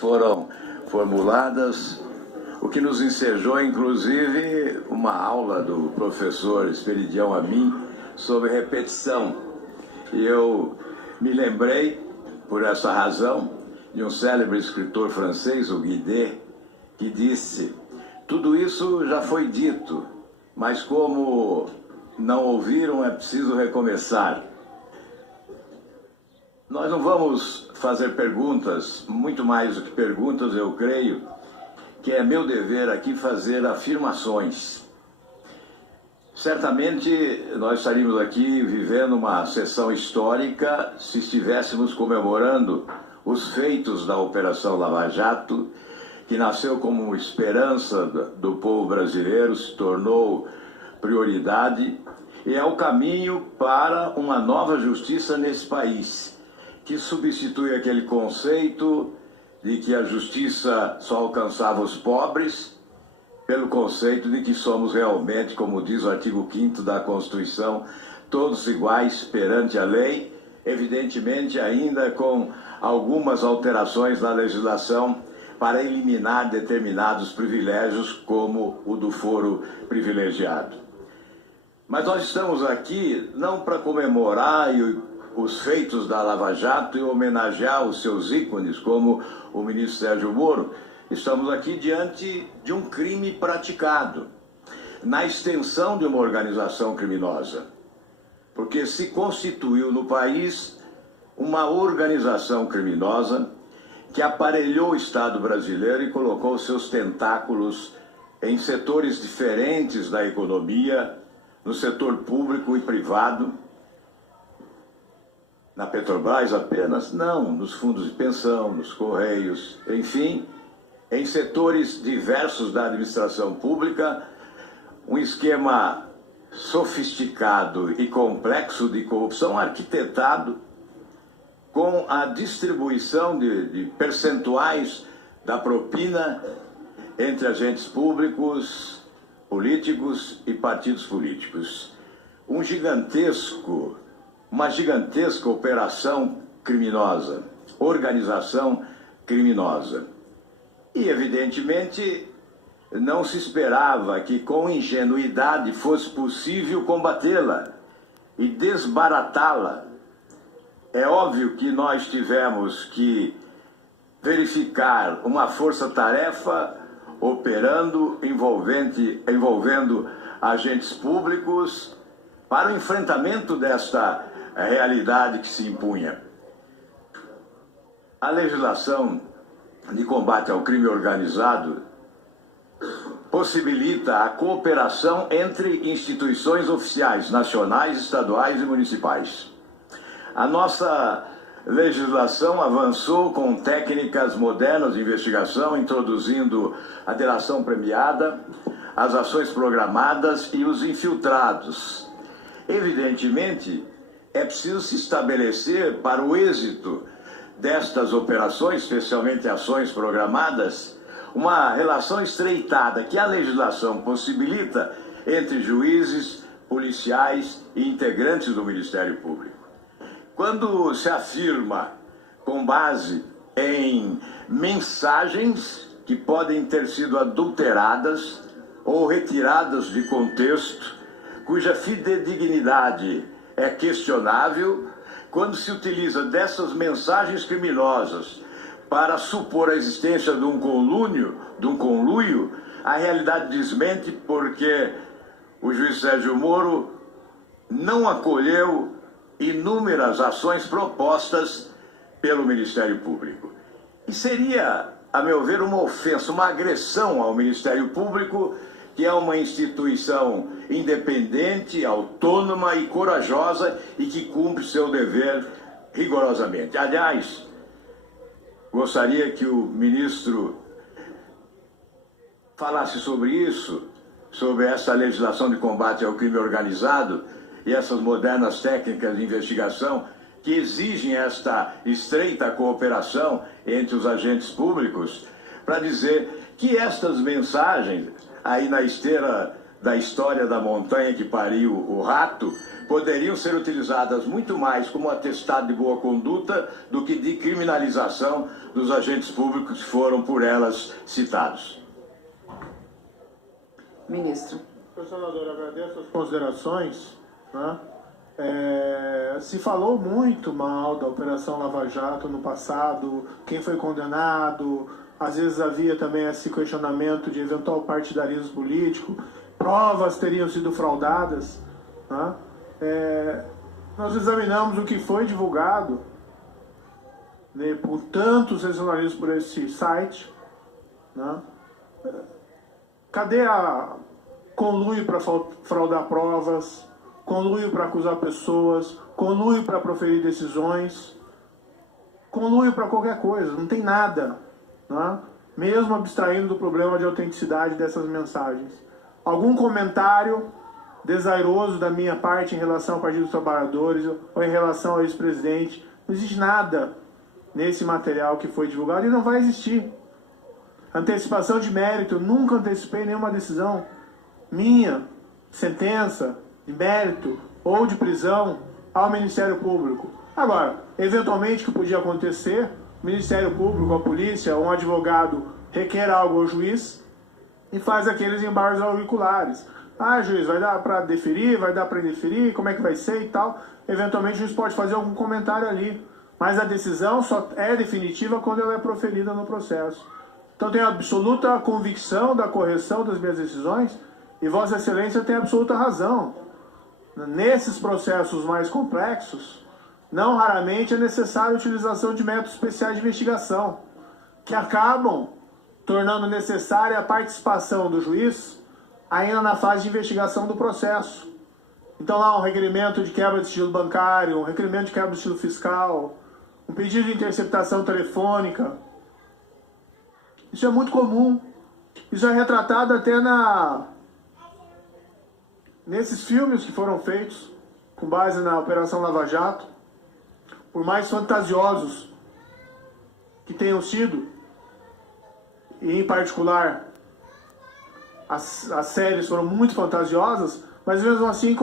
foram formuladas, o que nos ensejou, inclusive, uma aula do professor Esperidião Amin sobre repetição. E eu me lembrei, por essa razão, de um célebre escritor francês, o Guidet, que disse: tudo isso já foi dito, mas como não ouviram, é preciso recomeçar. Nós não vamos fazer perguntas, muito mais do que perguntas, eu creio, que é meu dever aqui fazer afirmações. Certamente nós estaríamos aqui vivendo uma sessão histórica se estivéssemos comemorando os feitos da Operação Lava Jato, que nasceu como esperança do povo brasileiro, se tornou prioridade e é o caminho para uma nova justiça nesse país, que substitui aquele conceito de que a justiça só alcançava os pobres, pelo conceito de que somos realmente, como diz o artigo 5º da Constituição, todos iguais perante a lei, evidentemente ainda com algumas alterações na legislação para eliminar determinados privilégios, como o do foro privilegiado. Mas nós estamos aqui não para comemorar os feitos da Lava Jato e homenagear os seus ícones, como o ministro Sérgio Moro. Estamos aqui diante de um crime praticado, na extensão de uma organização criminosa, porque se constituiu no país uma organização criminosa que aparelhou o Estado brasileiro e colocou seus tentáculos em setores diferentes da economia, no setor público e privado. Na Petrobras apenas? Não, nos fundos de pensão, nos Correios, enfim, em setores diversos da administração pública, um esquema sofisticado e complexo de corrupção arquitetado com a distribuição de percentuais da propina entre agentes públicos, políticos e partidos políticos. Uma gigantesca operação criminosa, organização criminosa. E, evidentemente, não se esperava que com ingenuidade fosse possível combatê-la e desbaratá-la. É óbvio que nós tivemos que verificar uma força-tarefa operando, envolvendo agentes públicos para o enfrentamento desta realidade que se impunha. A legislação de combate ao crime organizado possibilita a cooperação entre instituições oficiais, nacionais, estaduais e municipais. A nossa legislação avançou com técnicas modernas de investigação, introduzindo a delação premiada, as ações programadas e os infiltrados. Evidentemente, é preciso se estabelecer para o êxito destas operações, especialmente ações programadas, uma relação estreitada que a legislação possibilita entre juízes, policiais e integrantes do Ministério Público. Quando se afirma com base em mensagens que podem ter sido adulteradas ou retiradas de contexto, cuja fidedignidade é questionável, quando se utiliza dessas mensagens criminosas para supor a existência de um conluio, a realidade desmente, porque o juiz Sérgio Moro não acolheu inúmeras ações propostas pelo Ministério Público. E seria, a meu ver, uma ofensa, uma agressão ao Ministério Público, que é uma instituição independente, autônoma e corajosa e que cumpre seu dever rigorosamente. Aliás, gostaria que o ministro falasse sobre isso, sobre essa legislação de combate ao crime organizado e essas modernas técnicas de investigação que exigem esta estreita cooperação entre os agentes públicos, para dizer que estas mensagens, aí na esteira da história da montanha que pariu o rato, poderiam ser utilizadas muito mais como atestado de boa conduta do que de criminalização dos agentes públicos que foram por elas citados. Ministro. Senhor senador, agradeço as considerações. Né? Se falou muito mal da Operação Lava Jato no passado, quem foi condenado, às vezes havia também esse questionamento de eventual partidarismo político, provas teriam sido fraudadas. Né? Nós examinamos o que foi divulgado, né, por tantos sensacionalistas por esse site. Né? Cadê a conluio para fraudar provas, conluio para acusar pessoas, conluio para proferir decisões, conluio para qualquer coisa, não tem nada, né? Mesmo abstraindo do problema de autenticidade dessas mensagens. Algum comentário desairoso da minha parte em relação ao Partido dos Trabalhadores ou em relação ao ex-presidente, não existe nada nesse material que foi divulgado e não vai existir. Antecipação de mérito, eu nunca antecipei nenhuma decisão minha, sentença, de mérito ou de prisão ao Ministério Público. Agora, eventualmente o que podia acontecer, o Ministério Público, a polícia, um advogado requer algo ao juiz e faz aqueles embargos auriculares. Ah, juiz, vai dar para deferir, vai dar para indeferir, como é que vai ser e tal. Eventualmente o juiz pode fazer algum comentário ali, mas a decisão só é definitiva quando ela é proferida no processo. Então tenho absoluta convicção da correção das minhas decisões e Vossa Excelência tem absoluta razão. Nesses processos mais complexos, não raramente é necessária a utilização de métodos especiais de investigação, que acabam tornando necessária a participação do juiz ainda na fase de investigação do processo. Então lá um requerimento de quebra de sigilo bancário, um requerimento de quebra de sigilo fiscal, um pedido de interceptação telefônica. Isso é muito comum. Isso é retratado até nesses filmes que foram feitos com base na Operação Lava Jato, por mais fantasiosos que tenham sido, e em particular as séries foram muito fantasiosas, mas mesmo assim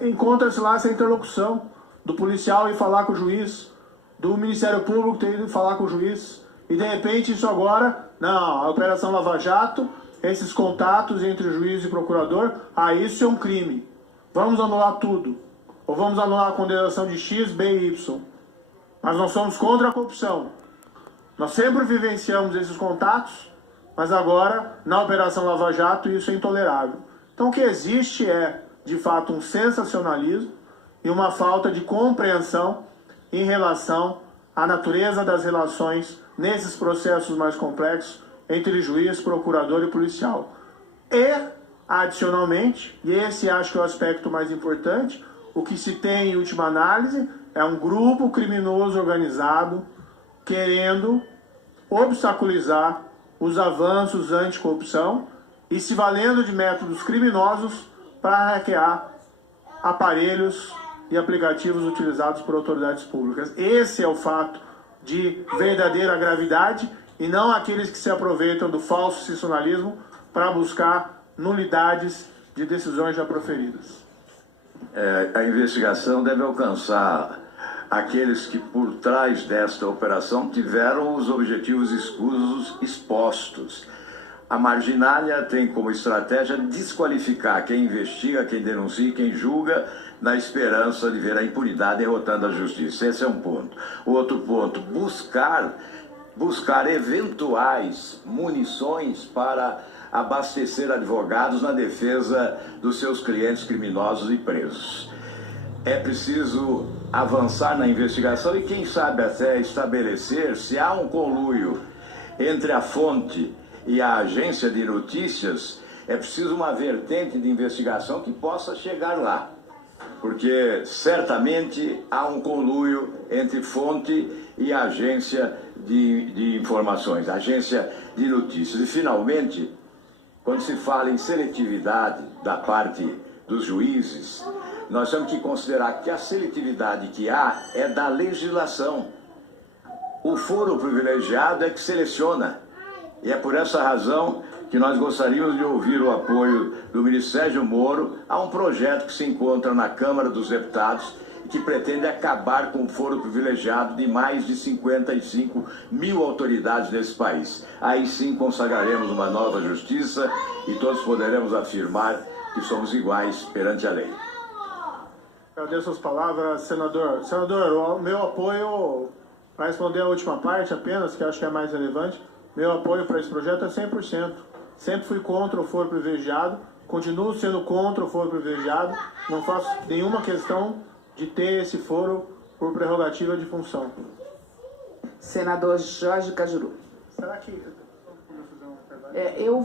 encontra-se lá essa interlocução do policial ir falar com o juiz, do Ministério Público ter ido falar com o juiz, e de repente isso agora, não, a Operação Lava Jato, esses contatos entre juiz e procurador, isso é um crime. Vamos anular tudo. Ou vamos anular a condenação de X, B e Y. Mas nós somos contra a corrupção. Nós sempre vivenciamos esses contatos, mas agora, na Operação Lava Jato, isso é intolerável. Então o que existe é, de fato, um sensacionalismo e uma falta de compreensão em relação à natureza das relações nesses processos mais complexos entre juiz, procurador e policial. E, adicionalmente, e esse acho que é o aspecto mais importante, o que se tem em última análise é um grupo criminoso organizado querendo obstaculizar os avanços anticorrupção e se valendo de métodos criminosos para hackear aparelhos e aplicativos utilizados por autoridades públicas. Esse é o fato de verdadeira gravidade e não aqueles que se aproveitam do falso sensacionalismo para buscar nulidades de decisões já proferidas. A investigação deve alcançar aqueles que por trás desta operação tiveram os objetivos escusos expostos. A marginália tem como estratégia desqualificar quem investiga, quem denuncia, quem julga, na esperança de ver a impunidade derrotando a justiça. Esse é um ponto. O outro ponto, buscar eventuais munições para abastecer advogados na defesa dos seus clientes criminosos e presos. É preciso avançar na investigação e, quem sabe, até estabelecer se há um conluio entre a fonte e a agência de notícias. É preciso uma vertente de investigação que possa chegar lá, porque certamente há um conluio entre fonte e agência de informações, agência de notícias. E, finalmente, quando se fala em seletividade da parte dos juízes, nós temos que considerar que a seletividade que há é da legislação. O foro privilegiado é que seleciona. E é por essa razão que nós gostaríamos de ouvir o apoio do ministro Sérgio Moro a um projeto que se encontra na Câmara dos Deputados e que pretende acabar com o foro privilegiado de mais de 55 mil autoridades nesse país. Aí sim consagraremos uma nova justiça e todos poderemos afirmar que somos iguais perante a lei. Agradeço as palavras, senador. Senador, o meu apoio, para responder a última parte apenas, que acho que é mais relevante, meu apoio para esse projeto é 100%. Sempre fui contra o foro privilegiado, continuo sendo contra o foro privilegiado, não faço nenhuma questão de ter esse foro por prerrogativa de função. Senador Jorge Cajuru. Será que... Eu